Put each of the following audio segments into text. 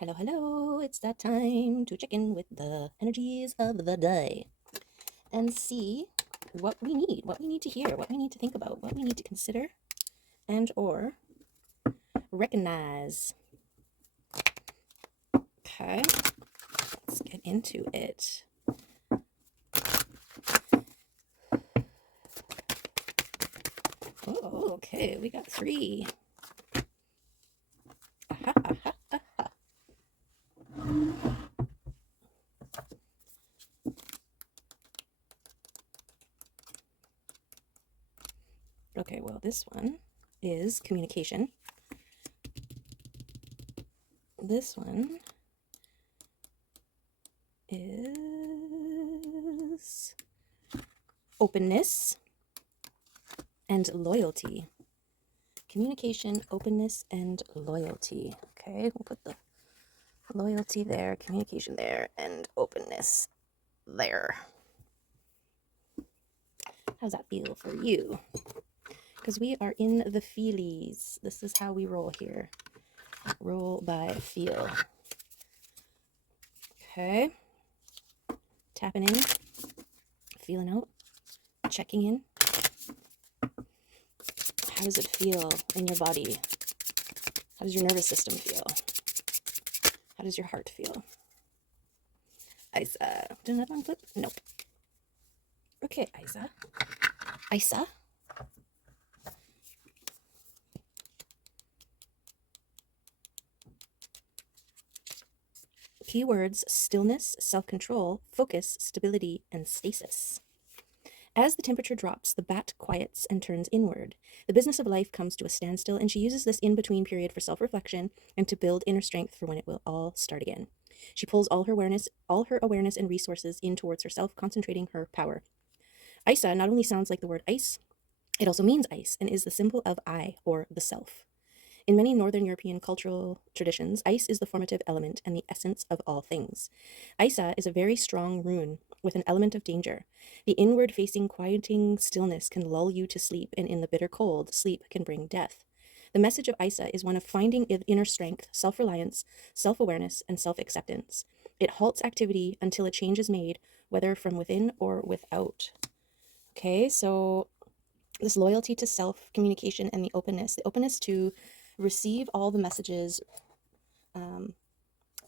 Hello, hello. It's that time to check in with the energies of the day and see what we need to hear, what we need to think about, what we need to consider and or recognize. Okay, let's get into it. Oh, okay, we got three. Aha, aha, aha. Okay, well, this one is communication. This one is openness and loyalty. Communication, openness, and loyalty. Okay, we'll put the loyalty there, communication there, and openness there. How's that feel for you? Because we are in the feelies. This is how we roll here. Roll by feel. Okay. Tapping in, feeling out, checking in. How does it feel in your body? How does your nervous system feel? How does your heart feel? Isa. Did another one flip? Nope. Okay, Isa. Isa. Keywords: stillness, self-control, focus, stability, and stasis. As the temperature drops, the bat quiets and turns inward. The business of life comes to a standstill, and she uses this in-between period for self-reflection and to build inner strength for when it will all start again. She pulls all her awareness and resources in towards herself, concentrating her power. Isa not only sounds like the word ice, it also means ice and is the symbol of I, or the self. In many Northern European cultural traditions, ice is the formative element and the essence of all things. Isa is a very strong rune with an element of danger. The inward-facing, quieting stillness can lull you to sleep, and in the bitter cold, sleep can bring death. The message of Isa is one of finding inner strength, self-reliance, self-awareness, and self-acceptance. It halts activity until a change is made, whether from within or without. Okay, so this loyalty to self, communication, and the openness to receive all the messages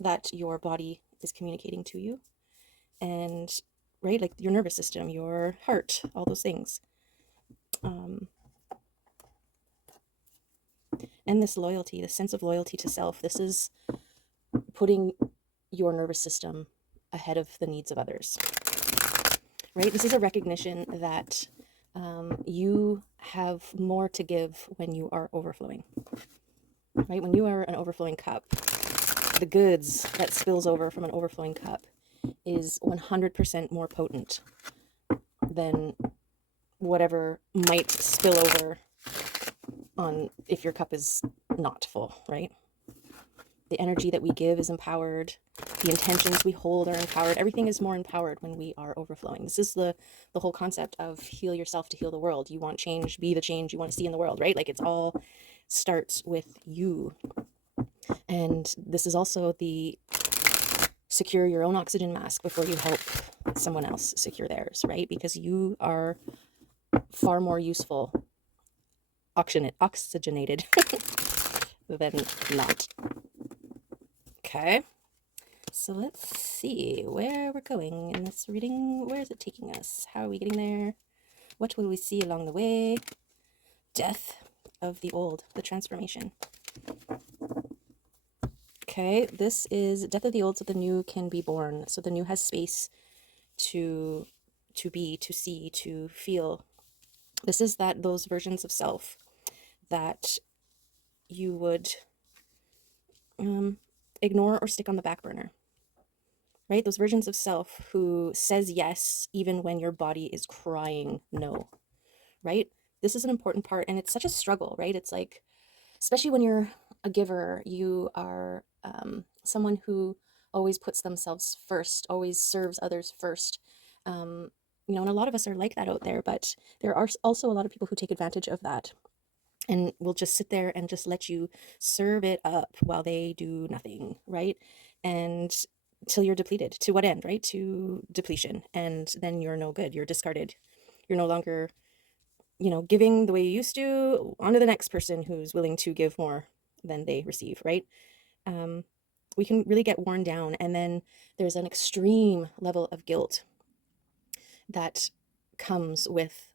that your body is communicating to you, and right, like your nervous system, your heart, all those things, and this loyalty, the sense of loyalty to self. This is putting your nervous system ahead of the needs of others, right? This is a recognition that you have more to give when you are overflowing, right? When you are an overflowing cup, the goods that spills over from an overflowing cup is 100% more potent than whatever might spill over on if your cup is not full, right? The energy that we give is empowered. The intentions we hold are empowered. Everything is more empowered when we are overflowing. This is the whole concept of heal yourself to heal the world. You want change, be the change you want to see in the world, right? Like it's all starts with you. And this is also the secure your own oxygen mask before you help someone else secure theirs, right? Because you are far more useful oxygenated than not. Okay, so let's see where we're going in this reading. Where is it taking us? How are we getting there? What will we see along the way? Death of the old, the transformation. Okay, this is death of the old so the new can be born. So the new has space to be, to see, to feel. This is those versions of self that you would ignore or stick on the back burner, right? Those versions of self who says yes even when your body is crying no, right? This is an important part, and it's such a struggle, right? It's like, especially when you're a giver, you are someone who always puts themselves first, always serves others first. And a lot of us are like that out there, but there are also a lot of people who take advantage of that. and will just sit there and just let you serve it up while they do nothing, right? And till you're depleted. To what end, right? To depletion. And then you're no good. You're discarded. You're no longer, giving the way you used to. On to the next person who's willing to give more than they receive, right? We can really get worn down. And then there's an extreme level of guilt that comes with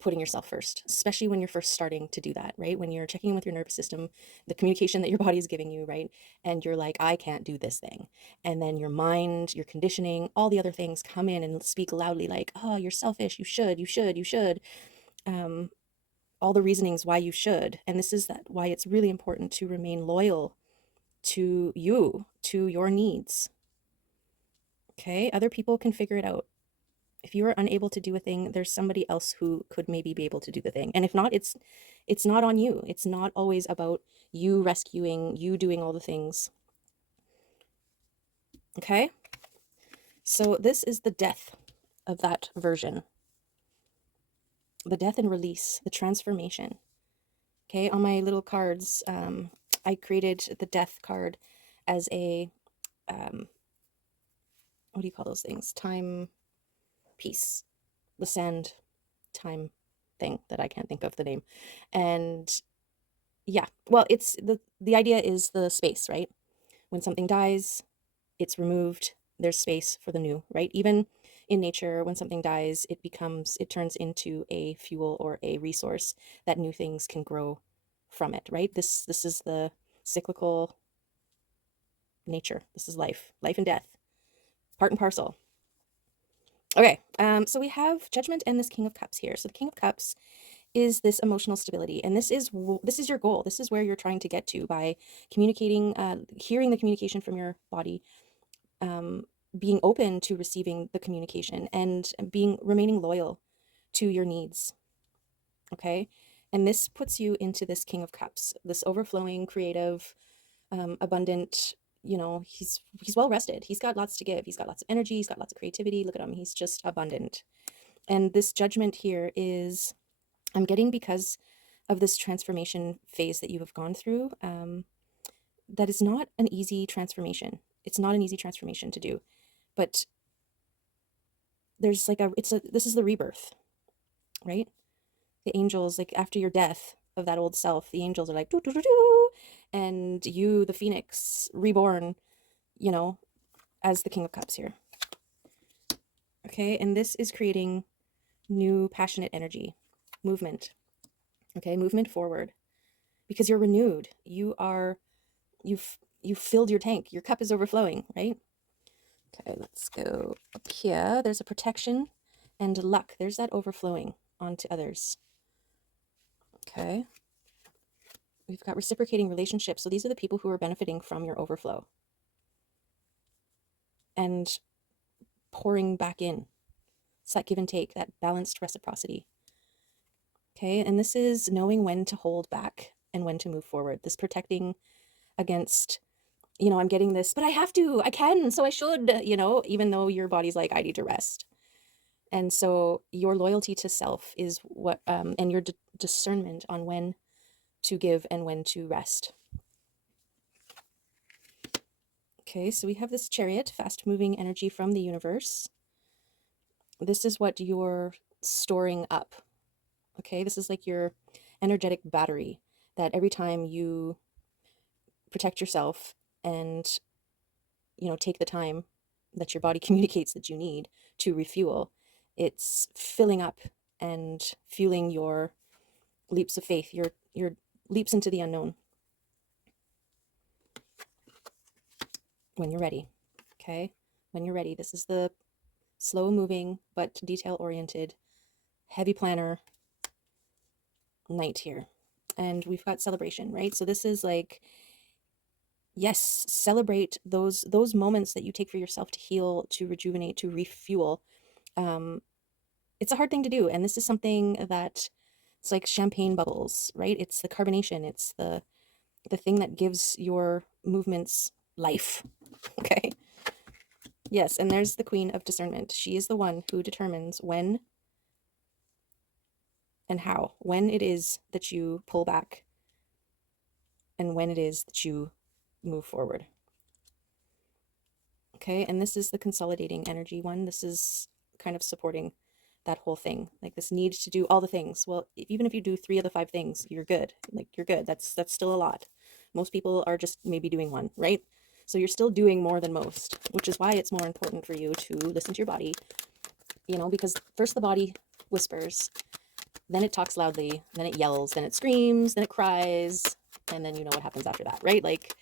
putting yourself first, especially when you're first starting to do that, right? When you're checking in with your nervous system, the communication that your body is giving you, right? And you're like, I can't do this thing. And then your mind, your conditioning, all the other things come in and speak loudly like, oh, you're selfish. You should, you should, you should. All the reasonings why you should. And this is why it's really important to remain loyal to you, to your needs. Okay. Other people can figure it out. If you are unable to do a thing, there's somebody else who could maybe be able to do the thing. And if not, it's not on you. It's not always about you rescuing, you doing all the things. Okay? So this is the death of that version. The death and release, the transformation. Okay, on my little cards, I created the death card as a, what do you call those things? Time piece. The sand time thing that I can't think of the name. And yeah, well, it's the idea is the space, right? When something dies, it's removed, there's space for the new, right? Even in nature, when something dies, it turns into a fuel or a resource that new things can grow from it, right? This is the cyclical nature. This is life and death, part and parcel. Okay, so we have Judgment and this King of Cups here. So the King of Cups is this emotional stability, and this is your goal. This is where you're trying to get to by communicating, hearing the communication from your body, being open to receiving the communication, and remaining loyal to your needs. Okay, and this puts you into this King of Cups, this overflowing, creative, abundant. He's well rested. He's got lots to give. He's got lots of energy. He's got lots of creativity. Look at him. He's just abundant. And this Judgment here is, I'm getting, because of this transformation phase that you have gone through, that is not an easy transformation. It's not an easy transformation to do, but there's like this is the rebirth, right? The angels, like after your death of that old self, the angels are like, doo, doo, doo, doo, and you, the phoenix, reborn, as the King of Cups here. Okay, and this is creating new passionate energy, movement. Okay, movement forward, because you're renewed. You've filled your tank. Your cup is overflowing, right? Okay, let's go up here. There's a protection and luck. There's that overflowing onto others. Okay. We've got reciprocating relationships. So these are the people who are benefiting from your overflow and pouring back in. It's that give and take, that balanced reciprocity. Okay, and this is knowing when to hold back and when to move forward. This protecting against, I'm getting this, but I have to, I can, so I should, even though your body's like, I need to rest. And so your loyalty to self is what, and your discernment on when to give and when to rest. Okay, so we have this Chariot, fast moving energy from the universe. This is what you're storing up. Okay, this is like your energetic battery that every time you protect yourself and, take the time that your body communicates that you need to refuel, it's filling up and fueling your leaps of faith, your leaps into the unknown. When you're ready, okay? When you're ready, this is the slow moving but detail oriented, heavy planner night here. And we've got celebration, right? So this is like, yes, celebrate those moments that you take for yourself to heal, to rejuvenate, to refuel. It's a hard thing to do, and this is something that it's like champagne bubbles, right? It's the carbonation, it's the thing that gives your movements life. Okay. Yes, and there's the Queen of Discernment. She is the one who determines when and how, when it is that you pull back and when it is that you move forward. Okay, and this is the consolidating energy one. This is kind of supporting that whole thing, like this need to do all the things. Well, even if you do 3 of the 5 things, you're good. Like, you're good. That's still a lot. Most people are just maybe doing 1, right? So you're still doing more than most, which is why it's more important for you to listen to your body, you know, because first the body whispers, then it talks loudly, then it yells, then it screams, then it cries, and then you know what happens after that, right? Like,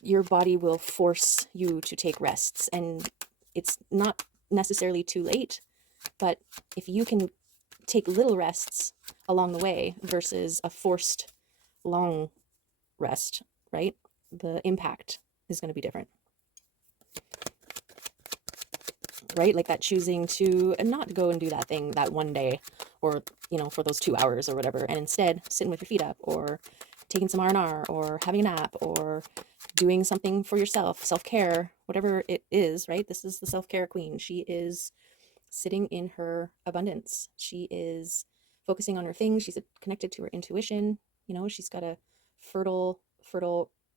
your body will force you to take rests, and it's not necessarily too late, but if you can take little rests along the way versus a forced long rest, right, the impact is going to be different, right? Like that choosing to not go and do that thing that one day, or, you know, for those 2 hours or whatever, and instead sitting with your feet up, or taking some R&R, or having a nap, or doing something for yourself, self-care, whatever it is, right? This is the self-care queen. She is sitting in her abundance. She is focusing on her things. She's connected to her intuition. You know, she's got a fertile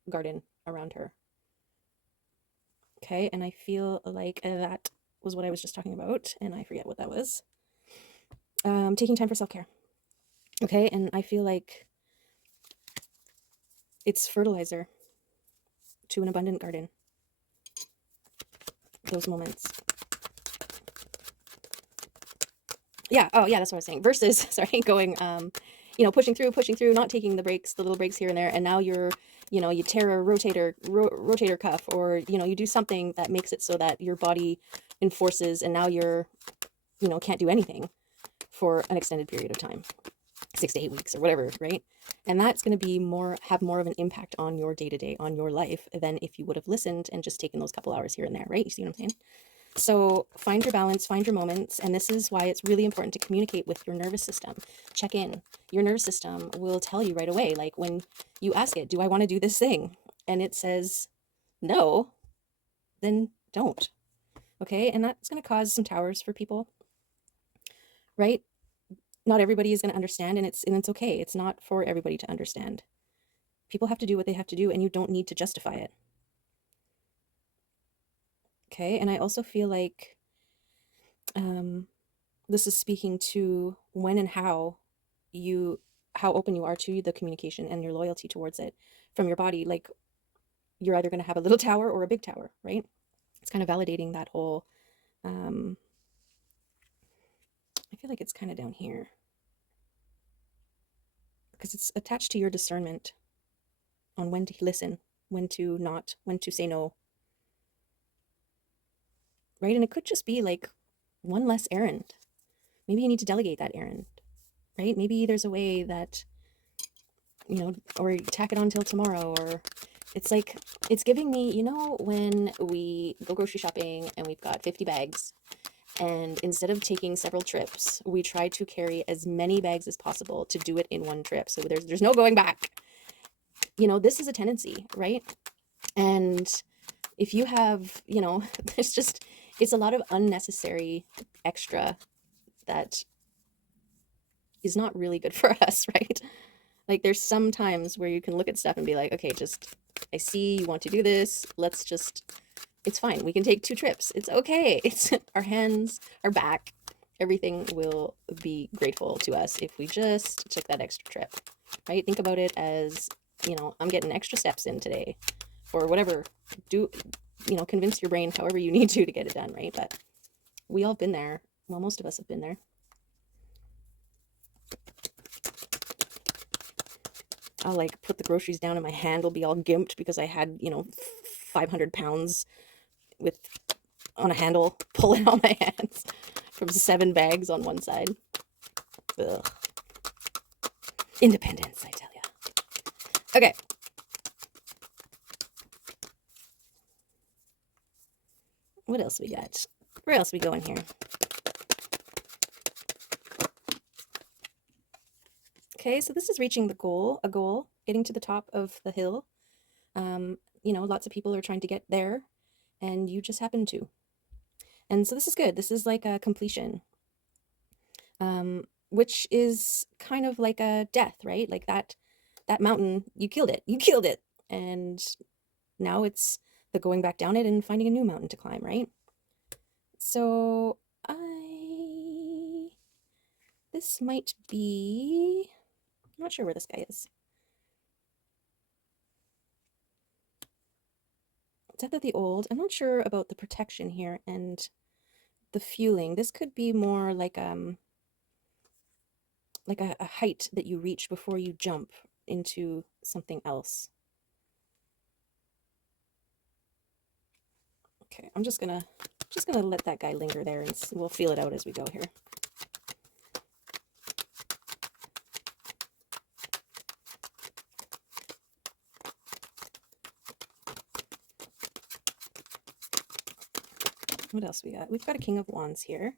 garden around her. Okay, and I feel like that was what I was just talking about, and I forget what that was. Taking time for self-care. Okay, and I feel like it's fertilizer to an abundant garden, those moments. Yeah, oh yeah, that's what I was saying. Versus, sorry, going, you know, pushing through, not taking the breaks, the little breaks here and there, and now you're, you know, you tear a rotator cuff, or, you know, you do something that makes it so that your body enforces, and now you're, you know, can't do anything for an extended period of time, 6 to 8 weeks or whatever, right? And that's going to be have more of an impact on your day-to-day, on your life, than if you would have listened and just taken those couple hours here and there, right? You see what I'm saying? So find your balance, find your moments, and this is why it's really important to communicate with your nervous system. Check in. Your nervous system will tell you right away, like when you ask it, do I want to do this thing? And it says no, then don't. Okay, and that's going to cause some towers for people, right? Not everybody is going to understand, and it's okay. It's not for everybody to understand. People have to do what they have to do, and you don't need to justify it. Okay, and I also feel like this is speaking to when and how open you are to the communication and your loyalty towards it from your body. Like, you're either going to have a little tower or a big tower, right? It's kind of validating that whole, I feel like it's kind of down here, because it's attached to your discernment on when to listen, when to not, when to say no, right? And it could just be like one less errand. Maybe you need to delegate that errand, right? Maybe there's a way that, you know, or tack it on till tomorrow, or it's like, it's giving me, you know, when we go grocery shopping and we've got 50 bags, and instead of taking several trips, we try to carry as many bags as possible to do it in one trip. So there's no going back. You know, this is a tendency, right? And if you have, you know, it's a lot of unnecessary extra that is not really good for us, right? Like, there's some times where you can look at stuff and be like, okay, I see you want to do this. It's fine. We can take 2 trips. It's okay. It's our hands, our back, everything will be grateful to us if we just took that extra trip, right? Think about it as, you know, I'm getting extra steps in today, or whatever. Convince your brain however you need to get it done, right? But we all have been there. Well, most of us have been there. I'll like put the groceries down and my hand will be all gimped because I had, 500 pounds on a handle pulling on my hands from 7 bags on one side. Ugh. Independence, I tell ya. Okay. What else we got? Where else we going here? Okay, so this is reaching a goal, getting to the top of the hill. Lots of people are trying to get there, and you just happen to. And so this is good. This is like a completion. which is kind of like a death, right? Like that mountain, you killed it. You killed it. And now it's the going back down it and finding a new mountain to climb, right? So this might be, I'm not sure where this guy is. Death of the Old. I'm not sure about the protection here and the fueling. This could be more like a height that you reach before you jump into something else. Okay, I'm just gonna let that guy linger there, and we'll feel it out as we go here. What else we got? We've got a King of Wands here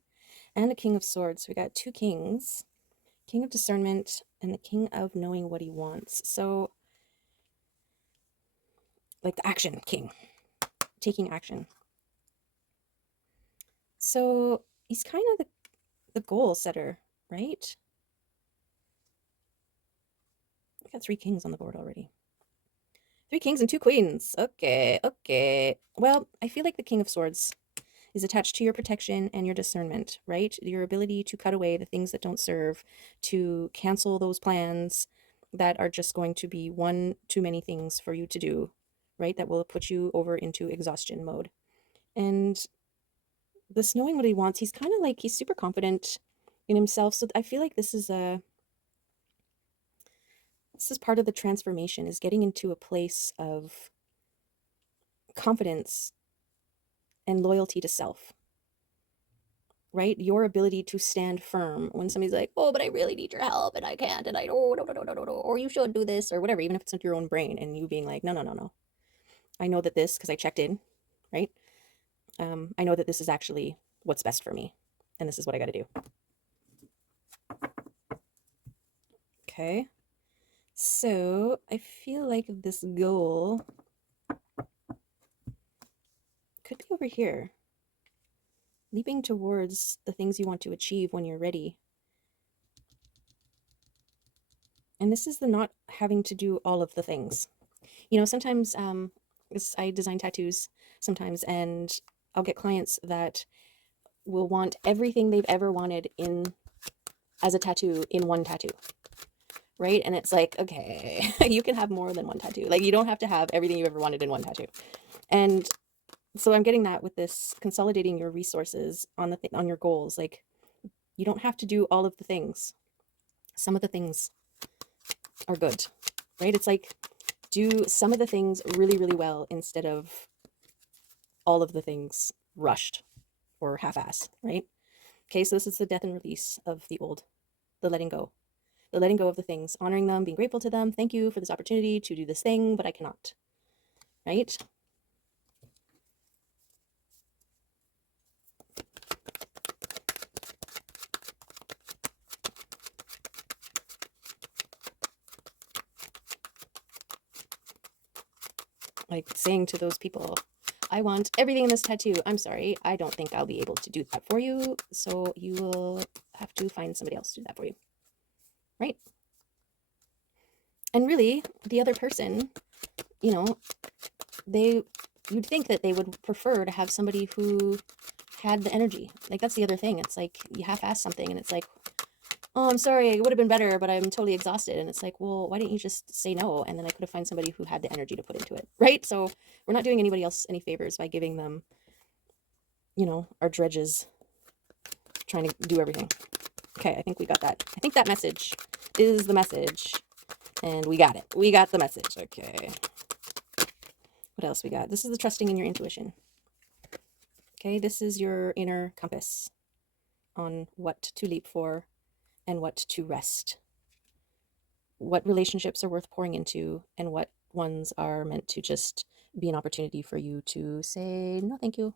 and a King of Swords. We got two kings, King of Discernment and the King of Knowing What He Wants. So like the action king, taking action. So he's kind of the goal setter, right? We got 3 kings on the board already. 3 kings and 2 queens. Okay, okay. Well, I feel like the King of Swords is attached to your protection and your discernment, right? Your ability to cut away the things that don't serve, to cancel those plans that are just going to be one too many things for you to do, right? That will put you over into exhaustion mode. And this knowing what he wants, he's kind of like, he's super confident in himself. So I feel like this is part of the transformation, is getting into a place of confidence and loyalty to self, right? Your ability to stand firm when somebody's like, oh, but I really need your help and I can't, and I don't, no, or you should do this or whatever, even if it's not your own brain, and you being like, no. I know that this, because I checked in, right? I know that this is actually what's best for me, and this is what I got to do. Okay. So I feel like this goal could be over here, leaping towards the things you want to achieve when you're ready. And this is the not having to do all of the things. You know, sometimes I design tattoos sometimes, and I'll get clients that will want everything they've ever wanted in as a tattoo in one tattoo, right? And it's like, okay, you can have more than one tattoo. Like, you don't have to have everything you've ever wanted in one tattoo. And so I'm getting that with this consolidating your resources on on your goals. Like, you don't have to do all of the things. Some of the things are good, right? It's like, do some of the things really, really well instead of all of the things rushed or half-assed, right? Okay, so this is the death and release of the old, the letting go of the things, honoring them, being grateful to them. Thank you for this opportunity to do this thing, but I cannot, right? Like saying to those people, I want everything in this tattoo. I'm sorry, I don't think I'll be able to do that for you. So you will have to find somebody else to do that for you, right? And really, the other person, you know, you'd think that they would prefer to have somebody who had the energy. Like, that's the other thing. It's like you half-ass something and it's like, oh, I'm sorry, it would have been better, but I'm totally exhausted. And it's like, well, why didn't you just say no? And then I could have found somebody who had the energy to put into it, right? So we're not doing anybody else any favors by giving them, you know, our dredges, trying to do everything. Okay, I think we got that. I think that message is the message. And we got it. We got the message. Okay. What else we got? This is the trusting in your intuition. Okay, this is your inner compass on what to leap for and what to rest. What relationships are worth pouring into and what ones are meant to just be an opportunity for you to say, no, thank you.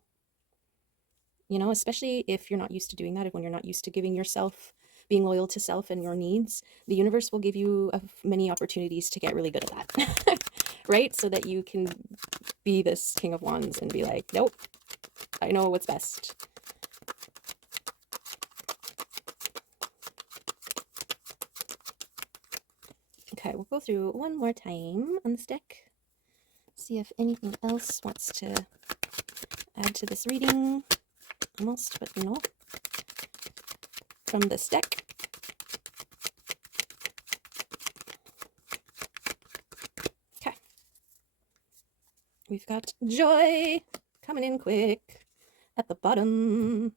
You know, especially if you're not used to doing that, when you're not used to giving yourself, being loyal to self and your needs, the universe will give you many opportunities to get really good at that, right? So that you can be this King of Wands and be like, nope, I know what's best. Okay, we'll go through one more time on this deck. See if anything else wants to add to this reading. Almost, but no. From this deck. Okay. We've got joy coming in quick at the bottom.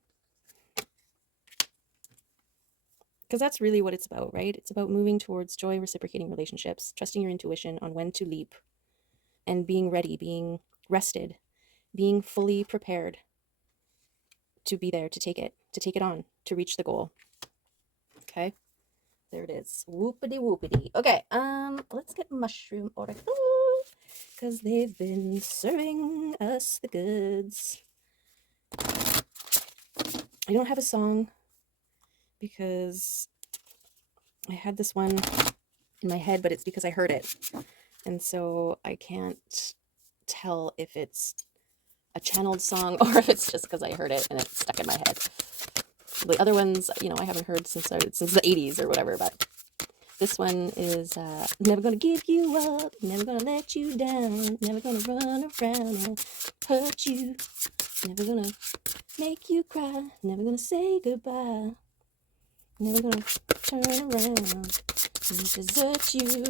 Because that's really what it's about, right? It's about moving towards joy, reciprocating relationships, trusting your intuition on when to leap, and being ready, being rested, being fully prepared to be there, to take it on, to reach the goal. Okay, there it is. Whoopity whoopity. Okay, let's get mushroom oracle, because they've been serving us the goods. I don't have a song because I had this one in my head, but it's because I heard it. And so I can't tell if it's a channeled song or if it's just because I heard it and it's stuck in my head. The other ones, you know, I haven't heard since the 80s or whatever, but this one is never gonna give you up, never gonna let you down, never gonna run around and hurt you, never gonna make you cry, never gonna say goodbye, never gonna turn around and desert you,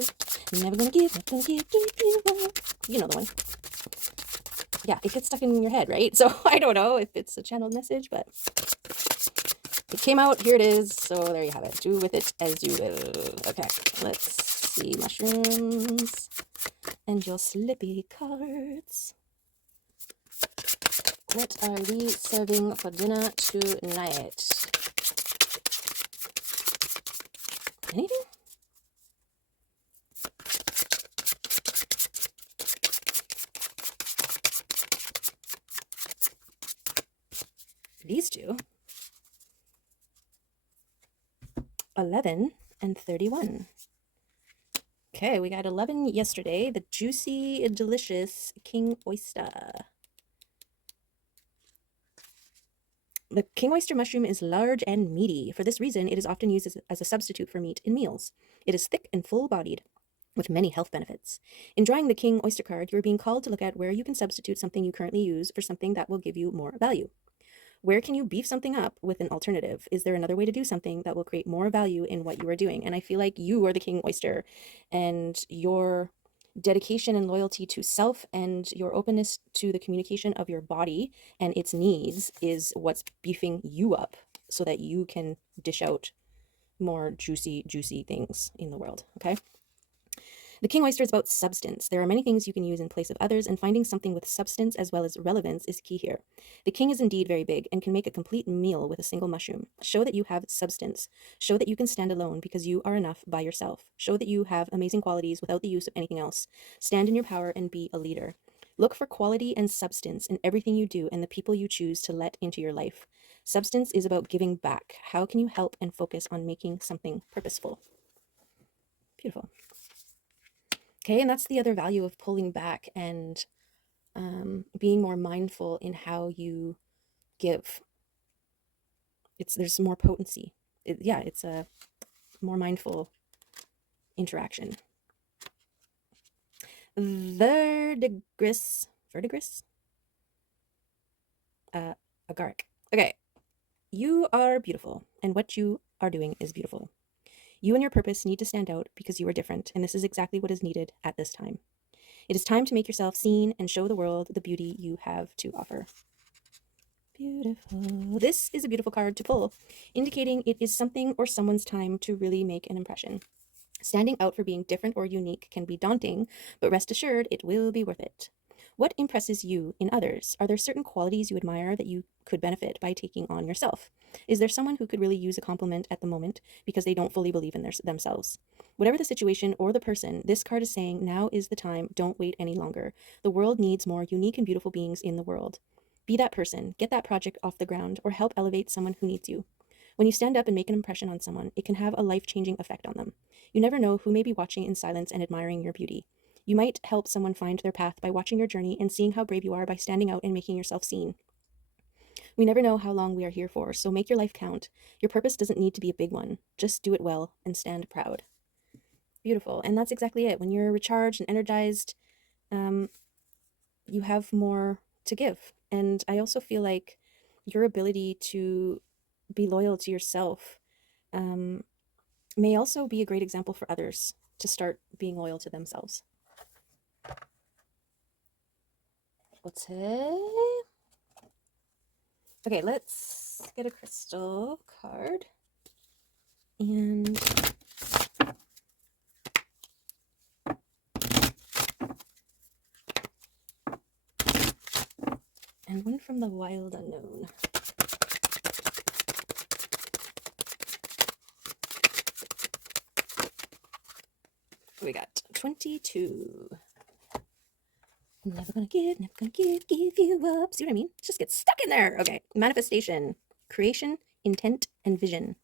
never gonna give up, gonna give you up. You know the one. Yeah, it gets stuck in your head, right? So I don't know if it's a channeled message, but it came out. Here it is. So there you have it. Do with it as you will. Okay, let's see. Mushrooms and your slippy cards. What are we serving for dinner tonight? Anything? These two. 11 and 31. Okay, we got 11 yesterday. The juicy, delicious king oyster. The king oyster mushroom is large and meaty. For this reason, it is often used as a substitute for meat in meals. It is thick and full-bodied, with many health benefits. In drawing the king oyster card, you are being called to look at where you can substitute something you currently use for something that will give you more value. Where can you beef something up with an alternative? Is there another way to do something that will create more value in what you are doing? And I feel like you are the king oyster, and your dedication and loyalty to self and your openness to the communication of your body and its needs is what's beefing you up so that you can dish out more juicy things in the world. Okay. The king oyster is about substance. There are many things you can use in place of others, and finding something with substance as well as relevance is key here. The king is indeed very big and can make a complete meal with a single mushroom. Show that you have substance. Show that you can stand alone because you are enough by yourself. Show that you have amazing qualities without the use of anything else. Stand in your power and be a leader. Look for quality and substance in everything you do and the people you choose to let into your life. Substance is about giving back. How can you help and focus on making something purposeful? Beautiful. Okay, and that's the other value of pulling back and being more mindful in how you give. There's more potency. It's a more mindful interaction. Verdigris, agaric. Okay, you are beautiful, and what you are doing is beautiful. You and your purpose need to stand out because you are different, and this is exactly what is needed at this time. It is time to make yourself seen and show the world the beauty you have to offer. Beautiful. This is a beautiful card to pull, indicating it is something or someone's time to really make an impression. Standing out for being different or unique can be daunting, but rest assured it will be worth it. What impresses you in others? Are there certain qualities you admire that you could benefit by taking on yourself? Is there someone who could really use a compliment at the moment because they don't fully believe in themselves? Whatever the situation or the person, this card is saying now is the time. Don't wait any longer. The world needs more unique and beautiful beings in the world. Be that person, get that project off the ground, or help elevate someone who needs you. When you stand up and make an impression on someone, it can have a life-changing effect on them. You never know who may be watching in silence and admiring your beauty. You might help someone find their path by watching your journey and seeing how brave you are by standing out and making yourself seen. We never know how long we are here for, so make your life count. Your purpose doesn't need to be a big one. Just do it well and stand proud. Beautiful. And that's exactly it. When you're recharged and energized, you have more to give. And I also feel like your ability to be loyal to yourself may also be a great example for others to start being loyal to themselves. Okay, let's get a crystal card. And one from the wild unknown. We got 22. Never gonna give you up. See what I mean? Just get stuck in there. Okay, manifestation, creation, intent, and vision.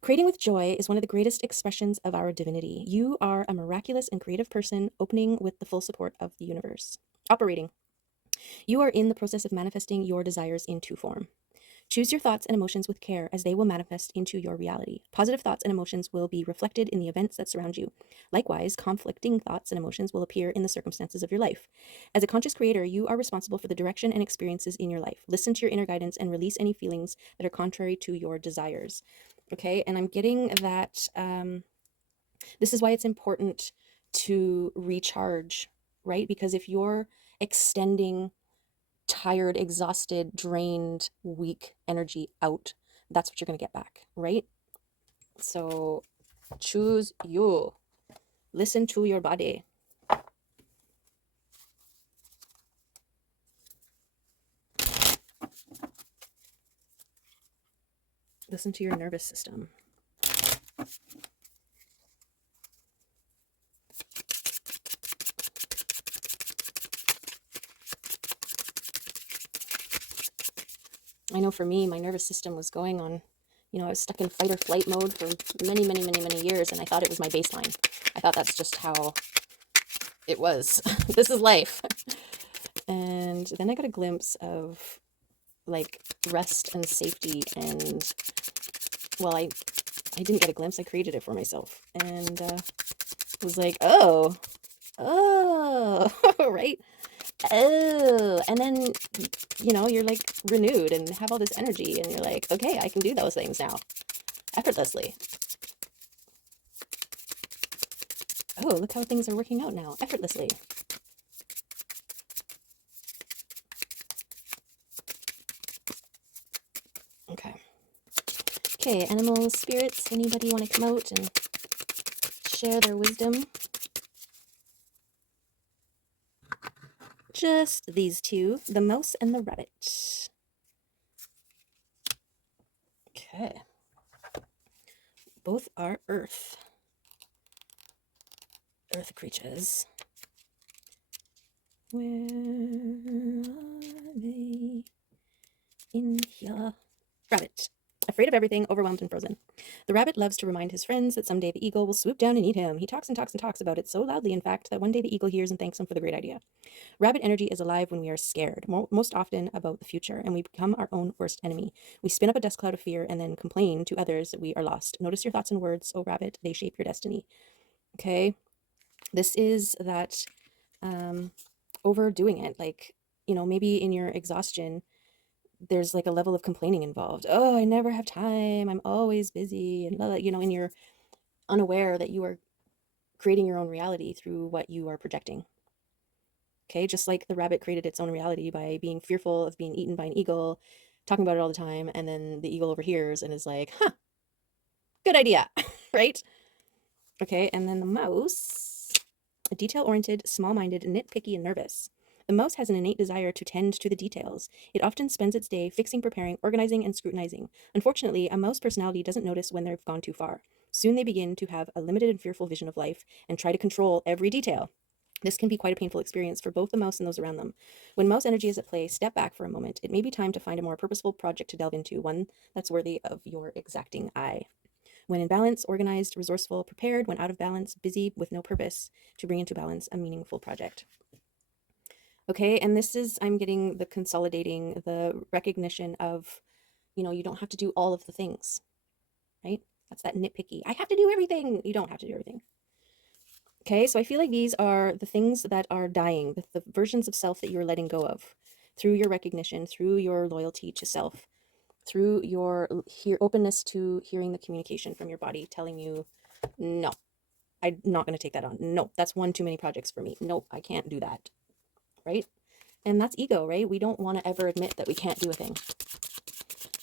Creating with joy is one of the greatest expressions of our divinity. You are a miraculous and creative person opening with the full support of the universe. Operating. You are in the process of manifesting your desires into form. Choose your thoughts and emotions with care, as they will manifest into your reality. Positive thoughts and emotions will be reflected in the events that surround you. Likewise, conflicting thoughts and emotions will appear in the circumstances of your life. As a conscious creator, you are responsible for the direction and experiences in your life. Listen to your inner guidance and release any feelings that are contrary to your desires. Okay, and I'm getting that this is why it's important to recharge, right? Because if you're extending tired, exhausted, drained, weak energy out, that's what you're going to get back, right? So choose you. Listen to your body. Listen to your nervous system. I know for me, my nervous system was going on, I was stuck in fight or flight mode for many, many, many, many years, and I thought it was my baseline. I thought that's just how it was. This is life. And then I got a glimpse of like rest and safety, and well, I didn't get a glimpse, I created it for myself. And was like, oh, right? Oh, and then, you're like renewed and have all this energy, and you're like, okay, I can do those things now effortlessly. Oh, look how things are working out now effortlessly. Okay, animals, spirits, anybody want to come out and share their wisdom? Just these two, the mouse and the rabbit. Okay. Both are earth creatures. Where are they? In here. Rabbit. Afraid of everything, overwhelmed and frozen. The rabbit loves to remind his friends that someday the eagle will swoop down and eat him. He talks and talks and talks about it so loudly, in fact, that one day the eagle hears and thanks him for the great idea. Rabbit energy is alive when we are scared, most often about the future, and we become our own worst enemy. We spin up a dust cloud of fear and then complain to others that we are lost. Notice your thoughts and words, oh rabbit, they shape your destiny. Okay? This is that overdoing it. Like, maybe in your exhaustion, there's like a level of complaining involved. Oh, I never have time. I'm always busy. And, and you're unaware that you are creating your own reality through what you are projecting. Okay, just like the rabbit created its own reality by being fearful of being eaten by an eagle, talking about it all the time, and then the eagle overhears and is like, huh, good idea, right? Okay, and then the mouse, detail-oriented, small-minded, nitpicky, and nervous. The mouse has an innate desire to tend to the details. It often spends its day fixing, preparing, organizing, and scrutinizing. Unfortunately, a mouse personality doesn't notice when they've gone too far. Soon they begin to have a limited and fearful vision of life and try to control every detail. This can be quite a painful experience for both the mouse and those around them. When mouse energy is at play, step back for a moment. It may be time to find a more purposeful project to delve into, one that's worthy of your exacting eye. When in balance, organized, resourceful, prepared. When out of balance, busy with no purpose to bring into balance a meaningful project. Okay, and this is, I'm getting the consolidating, the recognition of, you don't have to do all of the things, right? That's that nitpicky. I have to do everything. You don't have to do everything. Okay, so I feel like these are the things that are dying, the versions of self that you're letting go of through your recognition, through your loyalty to self, through your openness to hearing the communication from your body telling you, no, I'm not going to take that on. No, that's one too many projects for me. Nope, I can't do that. Right? And that's ego, right? We don't want to ever admit that we can't do a thing.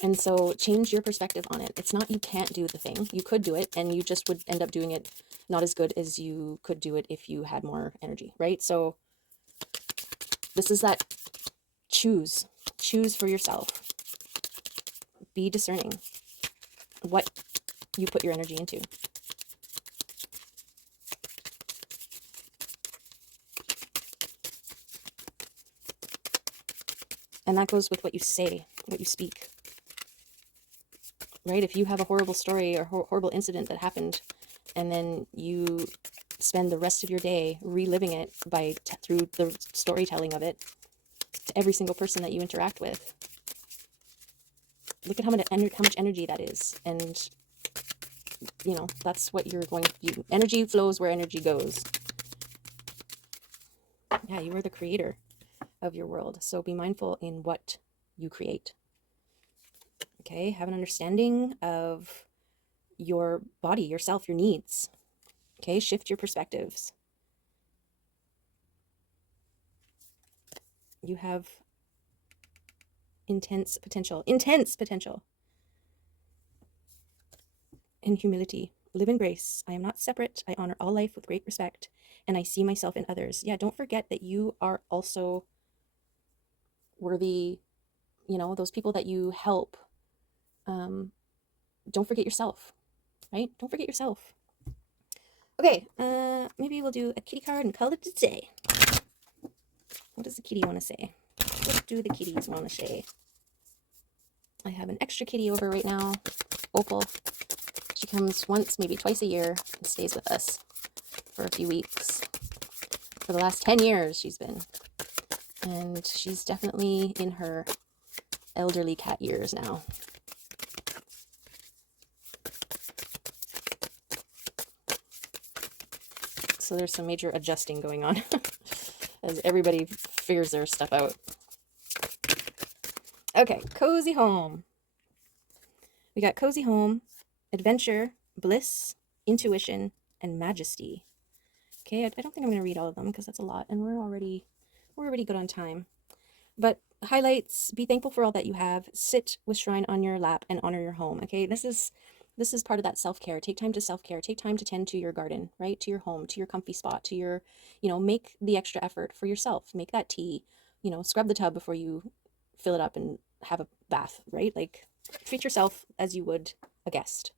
And so change your perspective on it. It's not you can't do the thing. You could do it, and you just would end up doing it not as good as you could do it if you had more energy, right? So this is that choose for yourself. Be discerning what you put your energy into. And that goes with what you say, what you speak. Right? If you have a horrible story or horrible incident that happened, and then you spend the rest of your day reliving it through the storytelling of it to every single person that you interact with, look at how much energy that is. And that's what you're going to do. Energy flows where energy goes. Yeah, you are the creator of your world, so be mindful in what you create. Okay, have an understanding of your body, yourself, your needs. Okay, shift your perspectives. You have intense potential and humility. Live in grace. I am not separate. I honor all life with great respect, and I see myself in others. Yeah, don't forget that you are also worthy. Those people that you help, don't forget yourself, right? Don't forget yourself. Okay, maybe we'll do a kitty card and call it a day. What does the kitty want to say? What do the kitties want to say? I have an extra kitty over right now, Opal. She comes once, maybe twice a year and stays with us for a few weeks. For the last 10 years she's been. And she's definitely in her elderly cat years now. So there's some major adjusting going on as everybody figures their stuff out. Okay, cozy home. We got cozy home, adventure, bliss, intuition, and majesty. Okay, I don't think I'm going to read all of them because that's a lot, and we're already good on time. But highlights: be thankful for all that you have. Sit with shrine on your lap and honor your home. Okay, this is part of that self-care. Take time to self-care. Take time to tend to your garden, right? To your home, to your comfy spot, to your, make the extra effort for yourself. Make that tea. Scrub the tub before you fill it up and have a bath, right? Like, treat yourself as you would a guest.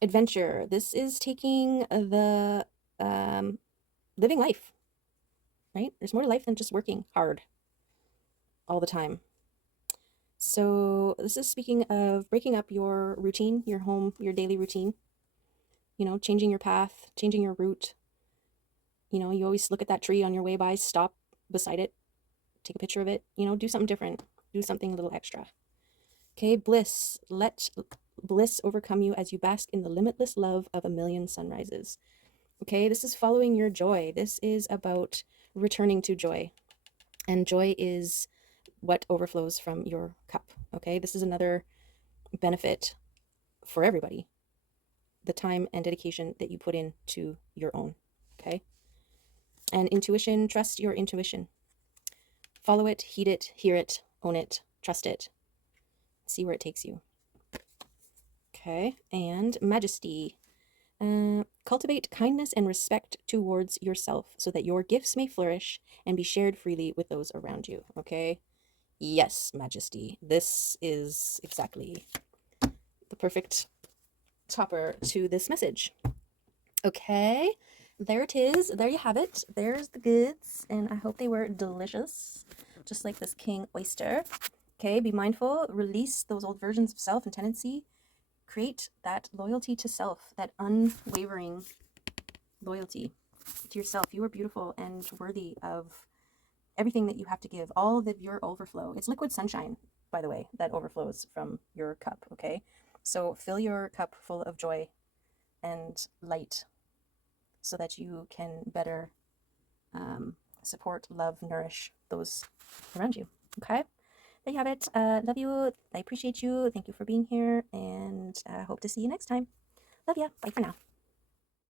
Adventure. This is taking the living life, right? There's more to life than just working hard all the time. So this is speaking of breaking up your routine, your home, your daily routine, changing your path, changing your route. You always look at that tree on your way by, stop beside it, take a picture of it, do something different, do something a little extra. Okay, bliss. Let bliss overcome you as you bask in the limitless love of a million sunrises. Okay, this is following your joy. This is about returning to joy. And joy is what overflows from your cup. Okay, this is another benefit for everybody. The time and dedication that you put into your own. Okay. And intuition, trust your intuition. Follow it, heed it, hear it, own it, trust it. See where it takes you. Okay. And majesty. Cultivate kindness and respect towards yourself so that your gifts may flourish and be shared freely with those around you. Okay. Yes, majesty. This is exactly the perfect topper to this message. Okay, there it is. There you have it. There's the goods, and I hope they were delicious, just like this king oyster. Okay, be mindful. Release those old versions of self and tendency. Create that loyalty to self, that unwavering loyalty to yourself. You are beautiful and worthy of everything that you have to give, all of your overflow. It's liquid sunshine, by the way, that overflows from your cup, okay? So fill your cup full of joy and light so that you can better support, love, nourish those around you. Okay? There you have it. Love you. I appreciate you. Thank you for being here, and hope to see you next time. Love ya. Bye for now.